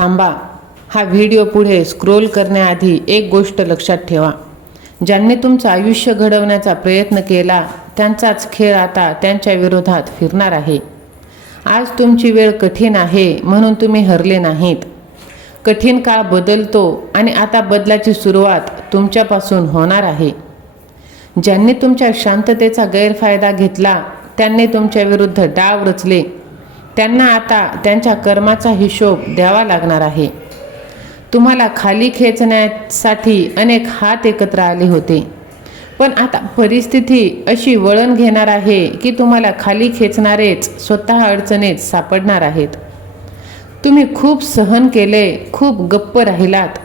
थांबा. हा व्हिडिओ पुढे स्क्रोल करण्याआधी एक गोष्ट लक्षात ठेवा. ज्यांनी तुमचं आयुष्य घडवण्याचा प्रयत्न केला त्यांचाच खेळ आता त्यांच्या विरोधात फिरणार आहे. आज तुमची वेळ कठीण आहे म्हणून तुम्ही हरले नाहीत. कठीण काळ बदलतो आणि आता बदलाची सुरुवात तुमच्यापासून होणार आहे. ज्यांनी तुमच्या शांततेचा गैरफायदा घेतला, त्यांनी तुमच्या विरुद्ध डाव रचले, त्यांना आता त्यांच्या कर्माचा हिशोब द्यावा लागणार आहे. तुम्हाला खाली खेचण्यासाठी अनेक हात एकत्र आले होते, पण आता परिस्थिती अशी वळण घेणार आहे की तुम्हाला खाली खेचणारेच स्वतः अडचणीत सापडणार आहेत. तुम्ही खूप सहन केले, खूप गप्प राहिलात,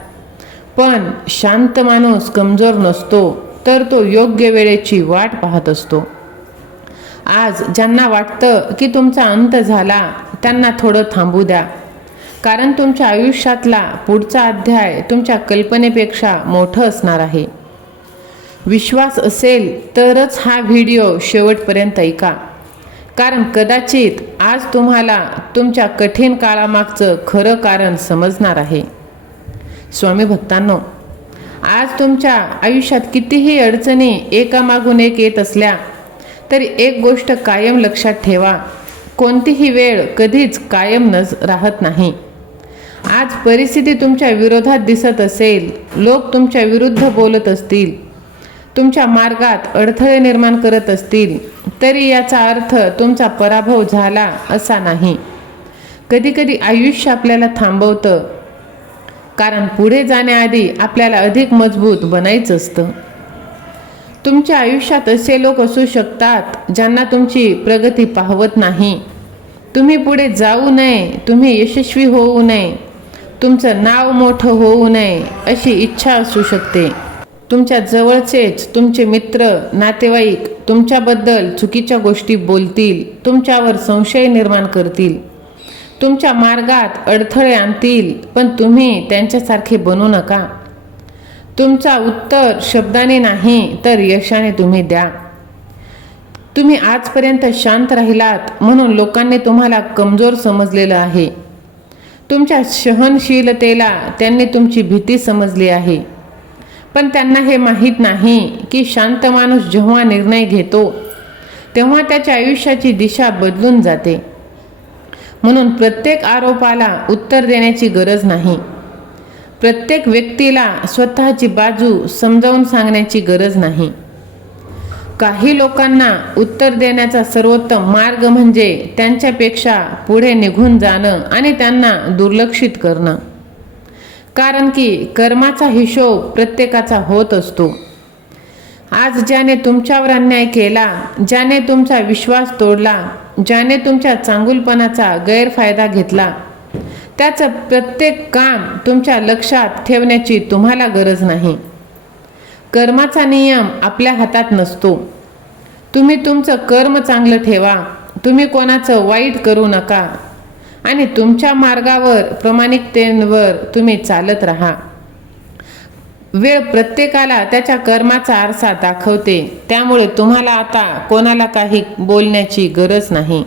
पण शांत माणूस कमजोर नसतो, तर तो योग्य वेळेची वाट पाहत असतो. आज ज्यांना वाटतं की तुमचा अंत झाला, त्यांना थोडं थांबू द्या, कारण तुमच्या आयुष्यातला पुढचा अध्याय तुमच्या कल्पनेपेक्षा मोठं असणार आहे. विश्वास असेल तरच हा व्हिडिओ शेवटपर्यंत ऐका, कारण कदाचित आज तुम्हाला तुमच्या कठीण काळामागचं खरं कारण समजणार आहे. स्वामी भक्तांनो, आज तुमच्या आयुष्यात कितीही अडचणी एकामागून एक येत असल्या तरी एक गोष्ट कायम लक्षात ठेवा, कोणतीही वेळ कधीच कायम राहत नाही. आज परिस्थिती तुमच्या विरोधात दिसत असेल, लोक तुमच्या विरुद्ध बोलत असतील, तुमच्या मार्गात अडथळे निर्माण करत असतील, तरी याचा अर्थ तुमचा पराभव झाला असा नाही. कधीकधी आयुष्य आपल्याला थांबवतं, कारण पुढे जाण्याआधी आपल्याला अधिक मजबूत बनायचं असतं. तुमच्या आयुष्यात असे लोक असू शकतात ज्यांना तुमची प्रगती पाहवत नाही. तुम्ही पुढे जाऊ नये, तुम्ही यशस्वी होऊ नये, तुमचं नाव मोठं होऊ नये अशी इच्छा असू शकते. तुमच्या जवळचेच तुमचे मित्र, नातेवाईक तुमच्याबद्दल चुकीच्या गोष्टी बोलतील, तुमच्यावर संशय निर्माण करतील, तुमच्या मार्गात अडथळे आणतील, पण तुम्ही त्यांच्यासारखे बनू नका. तुमचा उत्तर शब्दाने नाही तर यशाने तुम्ही द्या. तुम्ही आजपर्यंत शांत राहिलात म्हणून लोकांनी तुम्हाला कमजोर समजलेलं आहे. तुमच्या सहनशीलतेला त्यांनी तुमची भीती समजली आहे, पण त्यांना हे माहीत नाही की शांत माणूस जेव्हा निर्णय घेतो तेव्हा त्याच्या आयुष्याची दिशा बदलून जाते. म्हणून प्रत्येक आरोपाला उत्तर देण्याची गरज नाही. प्रत्येक व्यक्तीला स्वतःची बाजू समजावून सांगण्याची गरज नाही. काही लोकांना उत्तर देण्याचा सर्वोत्तम मार्ग म्हणजे त्यांच्यापेक्षा पुढे निघून जाणं आणि त्यांना दुर्लक्षित करणं, कारण की कर्माचा हिशोब प्रत्येकाचा होत असतो. आज ज्याने तुमच्यावर अन्याय केला, ज्याने तुमचा विश्वास तोडला, ज्याने तुमच्या चांगुलपणाचा गैरफायदा घेतला, त्याचं प्रत्येक काम तुमच्या लक्षात ठेवण्याची तुम्हाला गरज नाही. कर्माचा नियम आपल्या हातात नसतो. तुम्ही तुमचं कर्म चांगलं ठेवा, तुम्ही कोणाचं वाईट करू नका आणि तुमच्या मार्गावर प्रामाणिकतेवर तुम्ही चालत राहा. वेळ प्रत्येकाला त्याच्या कर्माचा आरसा दाखवते, त्यामुळे तुम्हाला आता कोणाला काही बोलण्याची गरज नाही.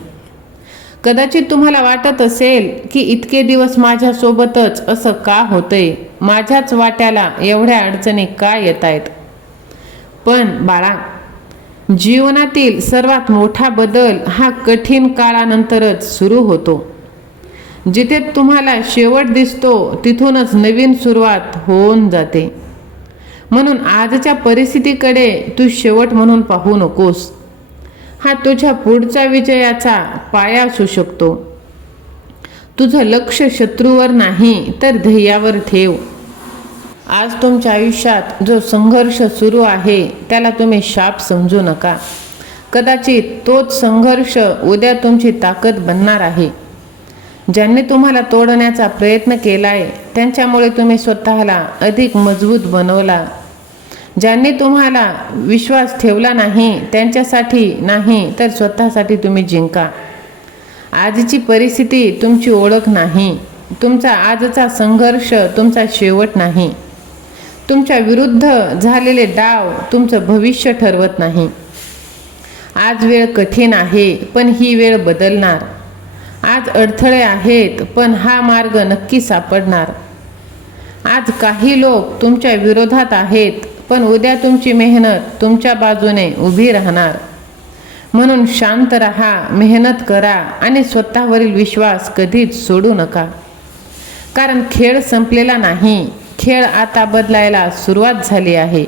कदाचित तुम्हाला वाटत असेल की इतके दिवस माझ्यासोबतच असं का होतंय, माझ्याच वाट्याला एवढ्या अडचणी का येत आहेत. पण बाळा, जीवनातील सर्वात मोठा बदल हा कठीण काळानंतरच सुरू होतो. जिथे तुम्हाला शेवट दिसतो तिथूनच नवीन सुरुवात होऊन जाते. म्हणून आजच्या परिस्थितीकडे तू शेवट म्हणून पाहू नकोस. हा तुझ्या पुढच्या विजयाचा पाया असू शकतो. तुझं लक्ष शत्रूवर नाही तर ध्येयावर ठेव. आज तुमच्या आयुष्यात जो संघर्ष सुरू आहे त्याला तुम्ही शाप समजू नका. कदाचित तोच संघर्ष उद्या तुमची ताकद बनणार आहे. ज्यांनी तुम्हाला तोडण्याचा प्रयत्न केलाय त्यांच्यामुळे तुम्ही स्वतःला अधिक मजबूत बनवला. ज्यांनी तुम्हाला विश्वास ठेवला नाही त्यांच्यासाठी नाही तर स्वतःसाठी तुम्ही जिंका. आजची परिस्थिती तुमची ओळख नाही. तुमचा आजचा संघर्ष तुमचा शेवट नाही. तुमच्या विरुद्ध झालेले डाव तुमचं भविष्य ठरवत नाही. आज वेळ कठीण आहे, पण ही वेळ बदलणार. आज अडथळे आहेत, पण हा मार्ग नक्की सापडणार. आज काही लोक तुमच्या विरोधात आहेत, पण उद्या तुमची मेहनत तुमच्या बाजूने उभी राहणार. म्हणून शांत राहा, मेहनत करा आणि स्वतःवरील विश्वास कधीच सोडू नका. कारण खेळ संपलेला नाही, खेळ आता बदलायला सुरुवात झाली आहे.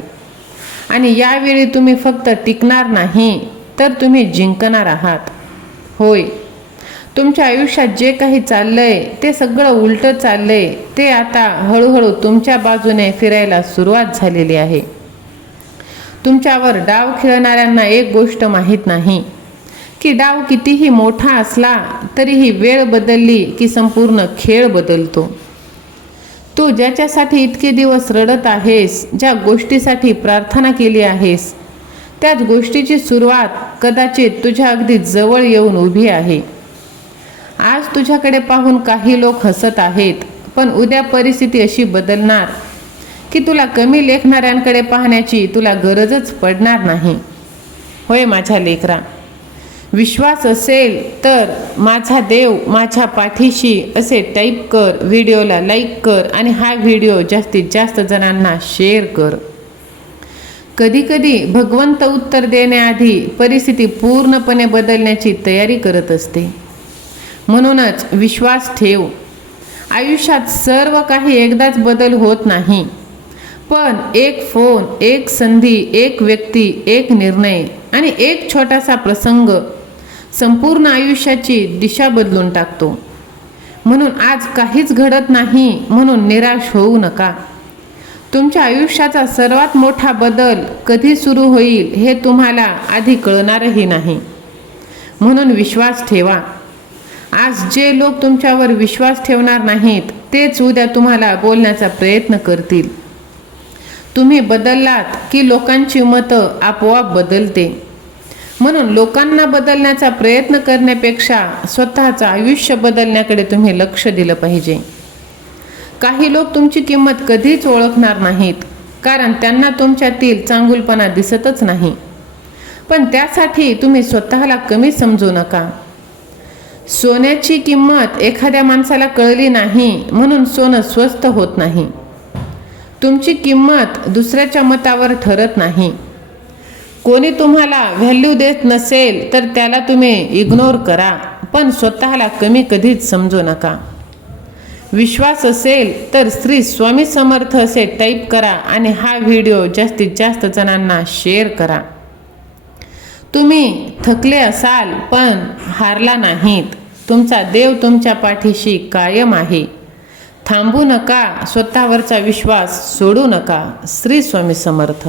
आणि यावेळी तुम्ही फक्त टिकणार नाही, तर तुम्ही जिंकणार आहात. होय, तुमच्या आयुष्यात जे काही चाललंय ते सगळं उलटं चाललंय, ते आता हळूहळू तुमच्या बाजूने फिरायला सुरुवात झालेली आहे. तुमच्यावर डाव खेळणाऱ्यांना एक गोष्ट माहीत नाही की डाव कितीही मोठा असला तरीही वेळ बदलली की संपूर्ण खेळ बदलतो. तू ज्याच्यासाठी इतके दिवस रडत आहेस, ज्या गोष्टीसाठी प्रार्थना केली आहेस, त्याच गोष्टीची सुरुवात कदाचित तुझ्या अगदी जवळ येऊन उभी आहे. आज तुझ्याकडे पाहून काही लोक हसत आहेत, पण उद्या परिस्थिती अशी बदलणार की तुला कमी लेखणाऱ्यांकडे पाहण्याची तुला गरजच पडणार नाही. होय माझ्या लेकरा, विश्वास असेल तर माझा देव माझ्या पाठीशी असे टाईप कर, व्हिडिओला लाईक कर आणि हा व्हिडिओ जास्तीत जास्त जणांना शेअर कर. कधीकधी भगवंत उत्तर देण्याआधी परिस्थिती पूर्णपणे बदलण्याची तयारी करत असते. म्हणूनच विश्वास ठेव. आयुष्यात सर्व काही एकदाच बदल होत नाही, पण एक फोन, एक संधी, एक व्यक्ती, एक निर्णय आणि एक छोटासा प्रसंग संपूर्ण आयुष्याची दिशा बदलून टाकतो. म्हणून आज काहीच घडत नाही म्हणून निराश होऊ नका. तुमच्या आयुष्याचा सर्वात मोठा बदल कधी सुरू होईल हे तुम्हाला आधी कळणारही नाही. म्हणून विश्वास ठेवा. आज जे लोक तुमच्यावर विश्वास ठेवणार नाहीत तेच उद्या तुम्हाला बोलण्याचा प्रयत्न करतील. तुम्ही बदललात की लोकांची मतं आपोआप बदलते. म्हणून लोकांना बदलण्याचा प्रयत्न करण्यापेक्षा स्वतःचं आयुष्य बदलण्याकडे तुम्ही लक्ष दिलं पाहिजे. काही लोक तुमची किंमत कधीच ओळखणार नाहीत, कारण त्यांना तुमच्यातील चांगुलपणा दिसतच नाही. पण त्यासाठी तुम्ही स्वतःला कमी समजू नका. सोन्याची किंमत एखाद्या माणसाला कळली नाही म्हणून सोनं स्वस्त होत नाही. तुमची किंमत दुसऱ्याच्या मतावर ठरत नाही. कोणी तुम्हाला व्हॅल्यू देत नसेल तर त्याला तुम्ही इग्नोर करा, पण स्वतःला कमी कधीच समजू नका. विश्वास असेल तर श्री स्वामी समर्थ असे टाईप करा आणि हा व्हिडिओ जास्तीत जास्त जणांना शेअर करा. तुम्ही थकले असाल पण हारला नाहीत. तुमचा देव तुमच्या पाठीशी कायम आहे. थांबू नका, स्वतःवरचा विश्वास सोडू नका. श्री स्वामी समर्थ.